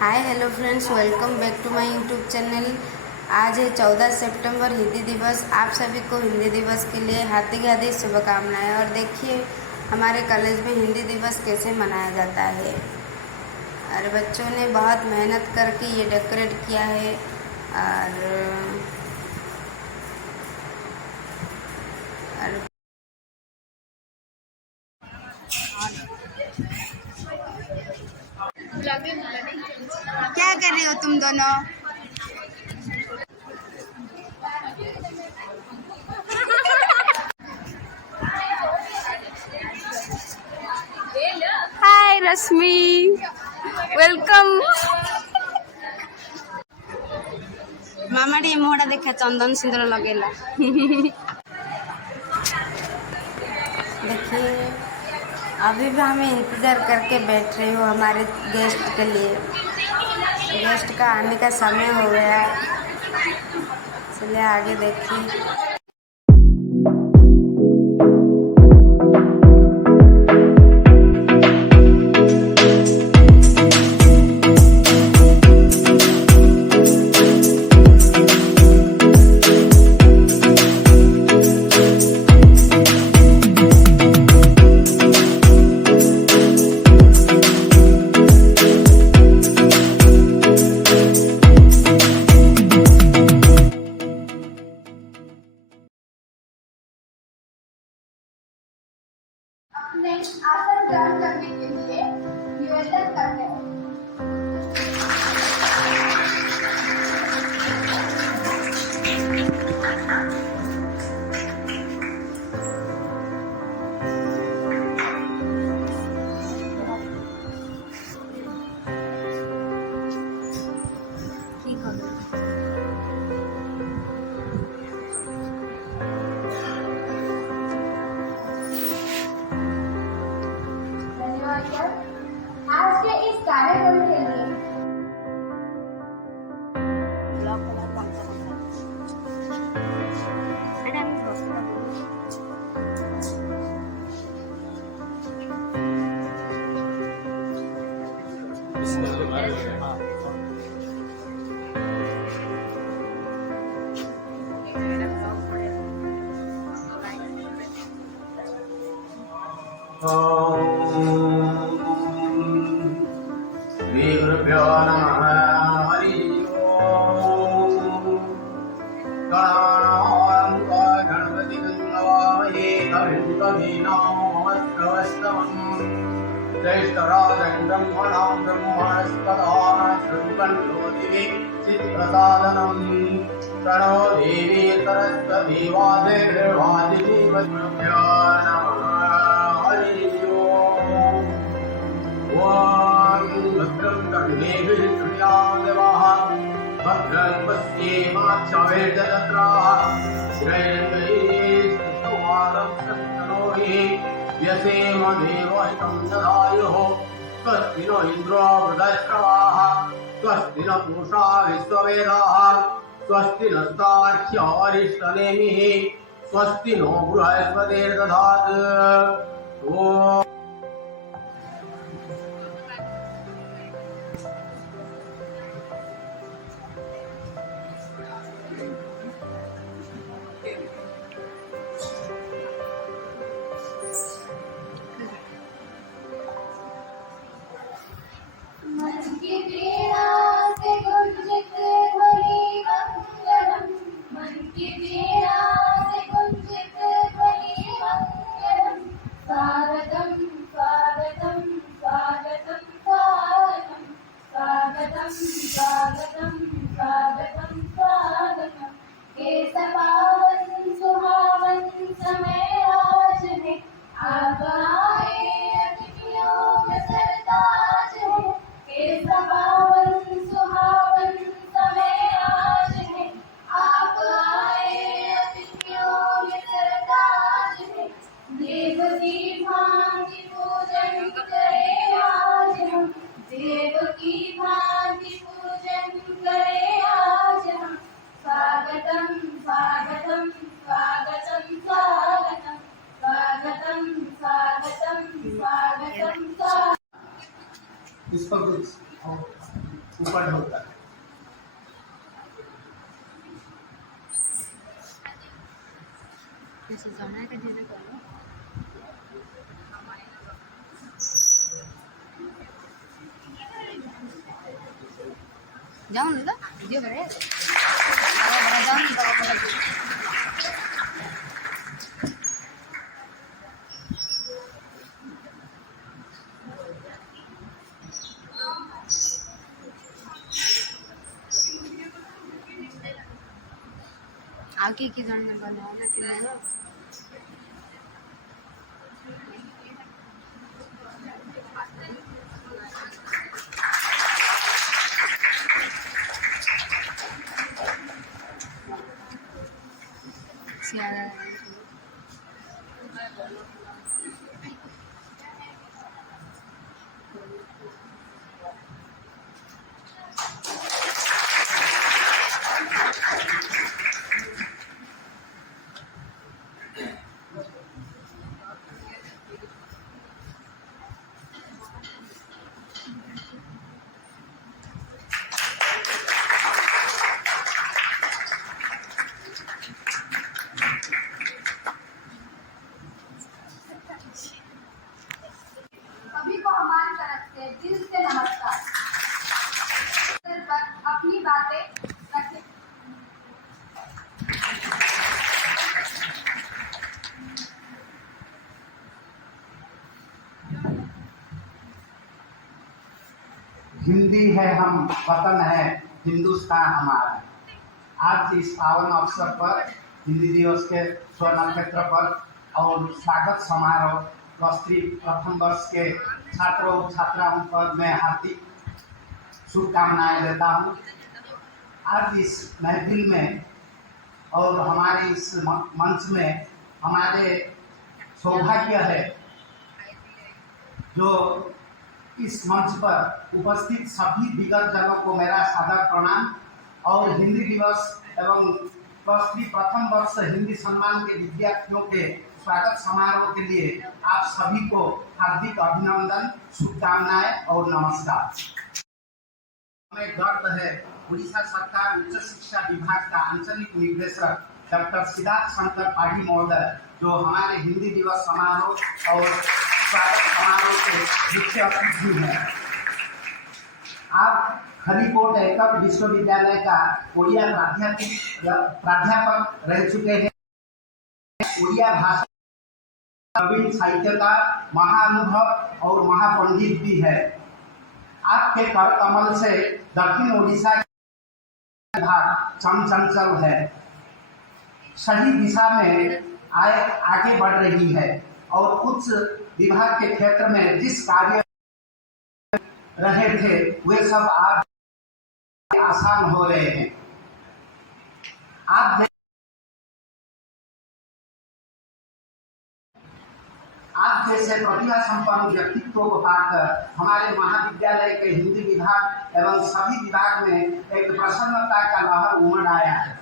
Hi hello friends, welcome back to my YouTube channel. आज है 14 सितंबर, हिंदी दिवस। आप सभी को हिंदी दिवस के लिए हार्दिक हार्दिक शुभकामनाएं। और देखिए हमारे कॉलेज में हिंदी दिवस कैसे मनाया जाता है। और बच्चों ने बहुत मेहनत करके ये डेकोरेट किया है। और क्या कर रहे हो तुम दोनों? हाय रश्मि, वेलकम। मामा टी मोहड़ा देखा चंदन सिंदूर लगेला। देखिए अभी भी हमें इंतज़ार करके बैठ रहे हो हमारे गेस्ट के लिए। गेस्ट का आने का समय हो गया, चलिए आगे देखिए। अपने आसन ग्रहण करने के लिए निवेदन करते हैं। आज के इस कार्यक्रम के लिए श्रीगुरुभ्यो नमः। हरि ओम्। गणपति गङ्गवामहे कविं कवीनामस्तवस्तमम्। ज्येष्ठराजं ब्रह्मणां ब्रह्मणस्पदा शृण्वन्नोतिः चित्प्रसादनम्। प्रणो देवी सरस्वती वादेर्वादिजीवभ्यो नमः। हरि ओम्। भद्रं कर्णेभिः शृणुयामदेवाः भद्रं पश्येमाक्षभिर्जत्राः श्रेयैस्तुष्टुवादं सन्तनोहि यसेम देवहितं ददायुः। स्वस्ति नो इन्द्रो वृद्धश्रवाः स्वस्ति न पूषा विश्ववेदाः स्वस्ति नस्तार्क्ष्यो अरिष्टनेमिः स्वस्ति नो बृहस्पतिर्दधातु। ॐ मन की वीणा से गुंजित ध्वनि मंगलम। मन की वीणा से गुंजित ध्वनि मंगलम। स्वागतम स्वागतम स्वागतम स्वागतम स्वागतम स्वागतम स्वागतम स्वागतम। केशवावन सुहावन समय आज है, आप आए अतिथियों में सरताज है। केशवावन सुहावन समय आज है, आप आए अतिथियों में सरताज है। देव की भांति पूजन करे आज हम, देव की भांति पूजन करे आज हम। स्वागतम स्वागतम स्वागतम स्वागतम स्वागतम स्वागतम स्वागतम स्वागतम। ऊपर होता है। जाऊँ ना वीडियो करे आगे की जन में बनाओगे कि नहीं सभी को हमारी तरफ से दिल से नमस्कार। दिल पर अपनी बातें रखें। हिंदी है हम, वतन है हिंदुस्तान हमारा। आज इस पावन अवसर पर हिंदी दिवस के स्वर्ण नक्षत्र पर और स्वागत समारोह प्लस 3 प्रथम वर्ष के छात्रों छात्राओं पर मैं हार्दिक शुभकामनाएं देता हूँ। आज इस महफिल में और हमारे इस मंच में हमारे सौभाग्य है जो इस मंच पर उपस्थित सभी विगत जनों को मेरा सादर प्रणाम और हिंदी दिवस एवं प्लस 3 प्रथम वर्ष हिंदी सम्मान के विद्यार्थियों के स्वागत समारोह के लिए आप सभी को हार्दिक अभिनंदन, शुभकामनाएं और नमस्कार। हमें गर्व है उड़ीसा सरकार उच्च शिक्षा विभाग का आंचलिक निदेशक डॉक्टर सिद्धार्थ शंकर पाढ़ी महोदय जो हमारे हिंदी दिवस समारोह और स्वागत समारोह के मुख्य अतिथि हैं। आप खरीकोट एकल विश्वविद्यालय का उड़िया प्राध्यापक रह चुके हैं। उड़िया भाषा नवीन साहित्यकार, महाअनुभव और महापंडित भी है। आपके कर कमल से दक्षिण उड़ीसा भाग चंचल है, सही दिशा में आगे बढ़ रही है और उच्च विभाग के क्षेत्र में जिस कार्य रहे थे वे सब आज आसान हो रहे हैं। आप जैसे प्रतिभा संपन्न व्यक्तित्व को पाकर हमारे महाविद्यालय के हिंदी विभाग एवं सभी विभाग में एक प्रसन्नता का लहर उमड़ आया है।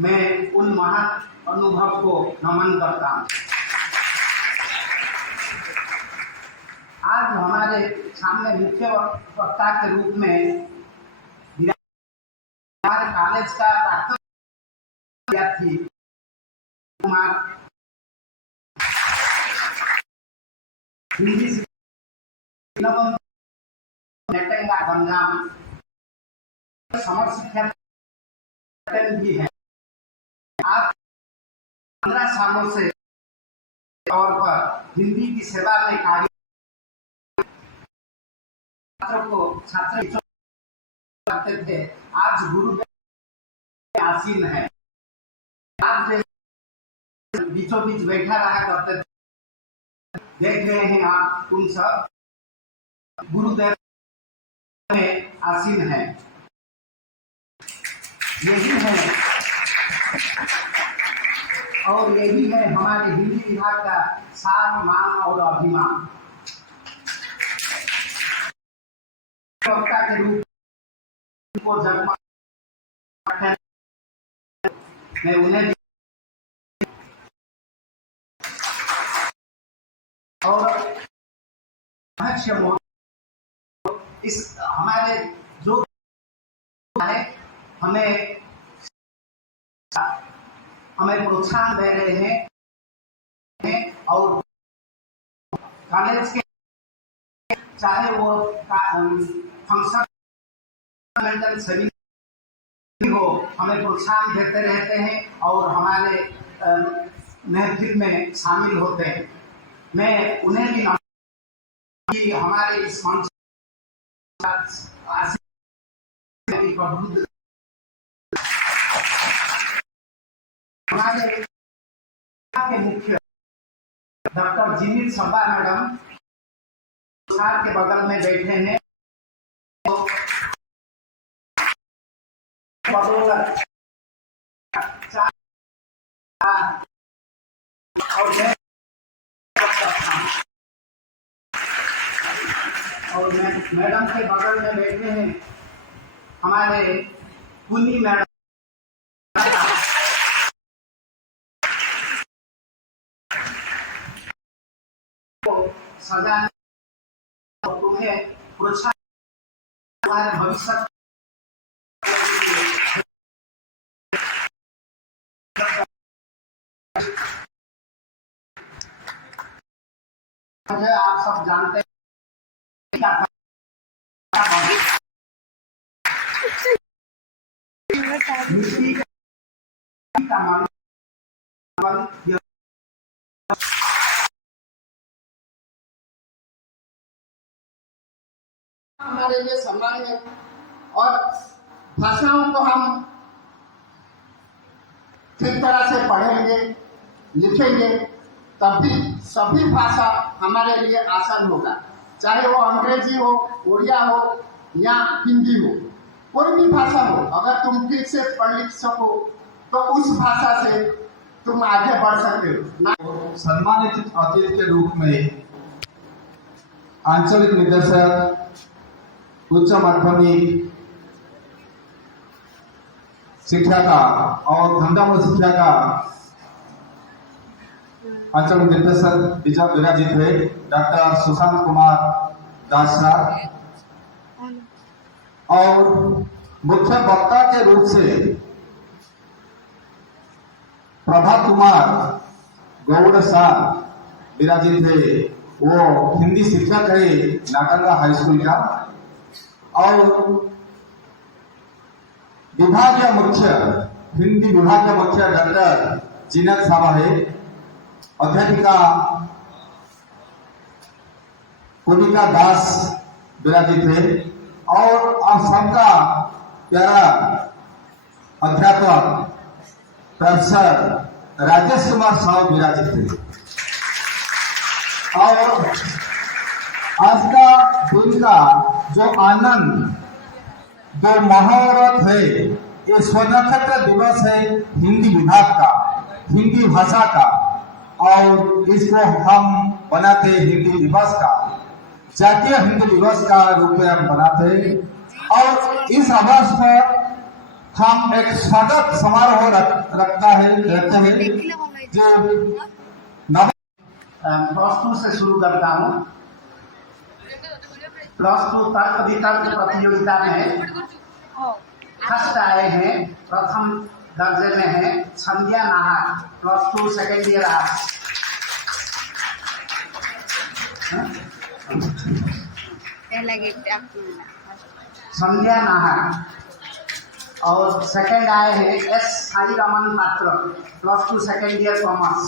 मैं उन महान अनुभव को नमन करता हूँ। आज हमारे सामने मुख्य वक्ता के रूप में हमारे कॉलेज का प्राक्तन विद्यार्थी कुमार हिंदी नेटेंगा गंजाम समर शिक्षा भी है। आप 15 सालों से तौर पर हिंदी की सेवा में कार्य छात्र करते थे, आज गुरु आसीन है। आप बीचों बीच बैठा रहा करते थे, देख रहे हैं आप उन सब गुरुदेव में आसीन है। यही है और यही है हमारे हिंदी विभाग का सान, मान और अभिमान। वक्ता के रूप को जगमग मैं उन्हें और इस हमारे जो है हमें प्रोत्साहन दे रहे हैं और कॉलेज के चाहे वो फंक्शन सभी हो हमें प्रोत्साहन देते रहते हैं और हमारे नेतृत्व में शामिल होते हैं। मैं उन्हें भी कि हमारे इस मंच हमारे के मुख्य डॉक्टर जिमित सब्बा मैडम सर के बगल में बैठे हैं और मैडम के बगल में बैठे हैं हमारे पुनी मैडम को सजाने और तुम्हें प्रोत्साहन हमारे भविष्य आप सब जानते हैं हमारे लिए सम्मान है और भाषाओं को हम ठीक तरह से पढ़ेंगे लिखेंगे तभी सभी भाषा हमारे लिए आसान होगा, चाहे वो अंग्रेजी हो, उड़िया हो या हिंदी हो, कोई भी भाषा हो। अगर तुम ठीक से पढ़ लिख सको तो उस भाषा से तुम आगे बढ़ सकते हो। सम्मानित अतिथि के रूप में आंचलिक निदेशक उच्च माध्यमिक शिक्षा का और धंधा शिक्षा का अंचल निर्देशक विराजित हुए डॉक्टर सुशांत कुमार दास सर और मुख्य वक्ता के रूप से प्रभात कुमार गौड़ सर विराजित हुए। वो हिंदी शिक्षक है नाटंगा हाई स्कूल का और विभागीय मुख्य हिंदी विभाग के मुख्य डॉक्टर जीनत साहब है, अध्यापिका पुनिका दास विराजित है और आप सबका प्यारा अध्यापक प्रोफेसर राजेश कुमार साहब विराजित है। और आज का दिन का जो आनंद जो महारत है ये स्वर्णक्षत्र दिवस है हिंदी विभाग का, हिंदी भाषा का, और इसको हम बनाते हिंदी दिवस का, जातीय हिंदी दिवस का रूप में हम बनाते हैं। और इस अवसर पर हम एक स्वागत समारोह रखते हैं जो प्लस टू से शुरू करता हूँ। प्लस टू तर्क वितर्क प्रतियोगिता में फर्स्ट आए हैं, प्रथम दर्जे में है Sandhya Nahar, plus two second year arts. Sandhya Nahar और सेकेंड आए हैं S Sai Raman Patra, plus two second year commerce.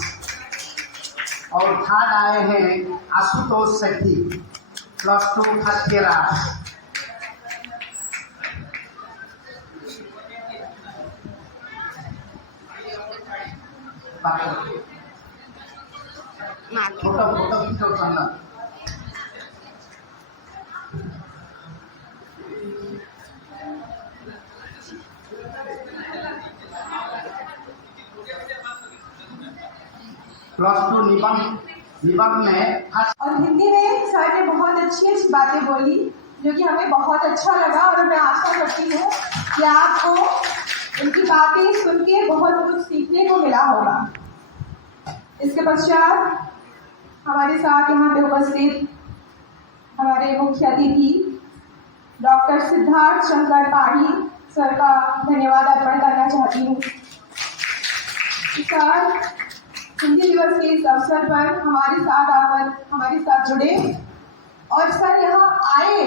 और थर्ड आए हैं Ashutosh Sethi, plus two first year arts. Photo photo खींचो चंदन। प्लस टू निबंध में और हिंदी में सर ने बहुत अच्छी बातें बोली जो कि हमें बहुत अच्छा लगा और मैं आशा करती हूँ कि आपको उनकी बातें सुन के बहुत कुछ सीखने को मिला होगा। इसके पश्चात हमारे साथ यहाँ पे उपस्थित हमारे मुख्य अतिथि सिद्धार्थ शंकर पाढ़ी सर का धन्यवाद अर्पण करना चाहती हूँ। सर हिंदी दिवस के इस अवसर पर हमारे साथ आकर हमारे साथ जुड़े और सर यहाँ आए,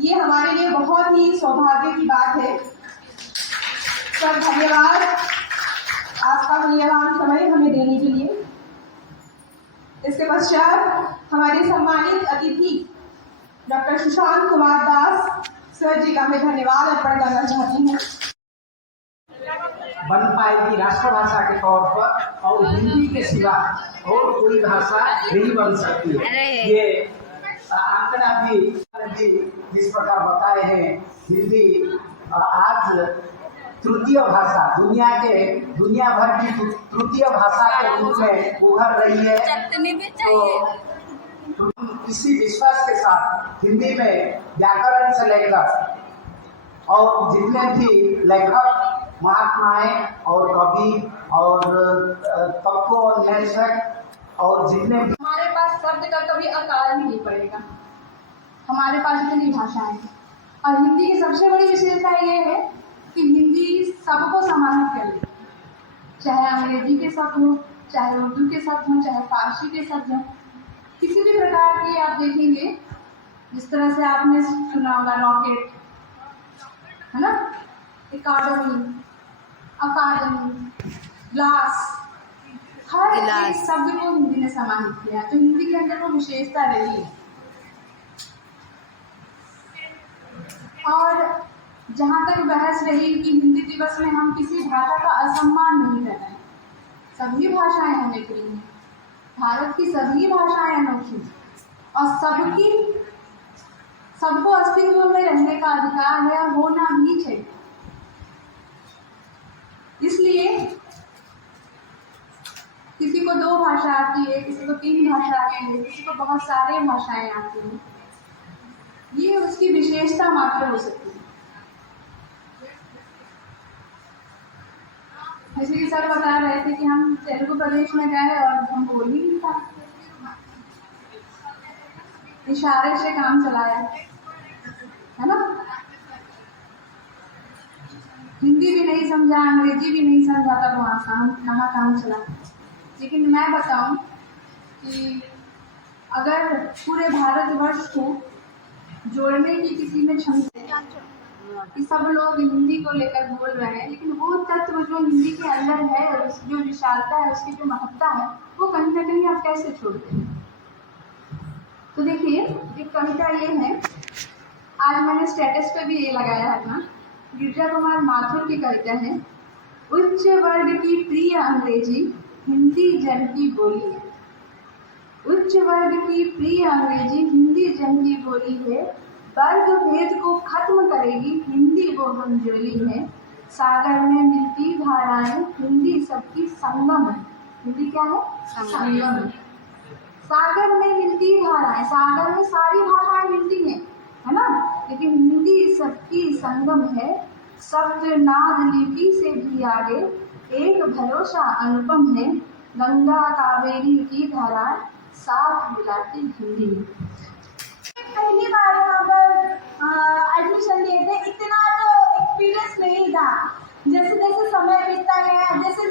ये हमारे लिए बहुत ही सौभाग्य की बात है। सर धन्यवाद आपका मूल्यवान समय हमें देने के लिए। इसके पश्चात हमारे सम्मानित अतिथि डॉक्टर सुशांत कुमार दास सर जी का मैं धन्यवाद अर्पण करना चाहती हूँ। बन पाएगी राष्ट्रभाषा के तौर पर और हिंदी के सिवा और कोई भाषा नहीं बन सकती है। ये आंकड़ा भी जिस प्रकार बताए हैं, हिंदी आज तृतीय भाषा दुनिया भर की तृतीय भाषा के रूप में उभर रही है। तो इसी विश्वास के साथ हिंदी में व्याकरण से लेकर और जितने भी लेखक महात्माएं और कवि और तत्वोन्वेषक और जितने भी हमारे पास शब्द का कभी अकाल ही नहीं पड़ेगा। हमारे पास इतनी भाषाएं हैं और हिंदी की सबसे बड़ी विशेषता ये है कि हिंदी सबको समाहित कर ले, चाहे अंग्रेजी के शब्द हो, चाहे उर्दू के शब्द हो, चाहे फारसी के शब्द हो, किसी भी प्रकार की आप देखेंगे। जिस तरह से आपने सुना होगा रॉकेट, है ना, एकाडमी, अकादमी, ग्लास, हर एक शब्द को हिंदी ने समाहित किया। तो हिंदी के अंदर वो विशेषता रही है। और जहाँ तक बहस रही कि हिंदी दिवस में हम किसी भाषा का असम्मान नहीं कर रहे हैं, सभी भाषाएं हमें प्रिय हैं। भारत की सभी भाषाएं अनोखी और सबको अस्तित्व में रहने का अधिकार है और होना भी चाहिए। इसलिए किसी को 2 भाषा आती है, किसी को 3 भाषा आती है, किसी को बहुत सारे भाषाएं आती हैं। ये उसकी विशेषता मात्र हो सकती है। जैसे कि सर बता रहे थे कि हम तेलुगु प्रदेश में गए और हम बोल ही नहीं पाते, इशारे से काम चलाया, है ना। हिंदी भी नहीं समझा, अंग्रेजी भी नहीं समझा, तब वहाँ कहाँ काम चला। लेकिन मैं बताऊं कि अगर पूरे भारतवर्ष को जोड़ने की किसी में क्षमता कि सब लोग हिंदी को लेकर बोल रहे हैं, लेकिन वो तत्व जो हिंदी के अंदर है और जो विशालता है, उसकी जो महत्ता है, वो कहीं ना कहीं आप कैसे छोड़ते हैं। तो देखिए, एक कविता ये है, आज मैंने स्टेटस पे भी ये लगाया है अपना, गिरिजा कुमार माथुर की कविता है। उच्च वर्ग की प्रिय अंग्रेजी हिंदी जन की बोली है। उच्च वर्ग की प्रिय अंग्रेजी हिंदी जन की बोली है। वर्ग भेद को खत्म करेगी हिंदी वो हमजोली है। सागर में मिलती धाराएं हिंदी सबकी संगम है। हिंदी क्या है? संगम है। सागर में मिलती धाराएं, सागर में सारी भाषाएं मिलती हैं, है ना, लेकिन हिंदी सबकी संगम है। शब्द नाद लिपि से भी आगे एक भरोसा अनुपम है। गंगा कावेरी की धारा साथ मिलाती हिंदी में। पहली बार यहाँ पर एडमिशन लिए थे, इतना तो एक्सपीरियंस नहीं था। जैसे जैसे समय बीतता गया, जैसे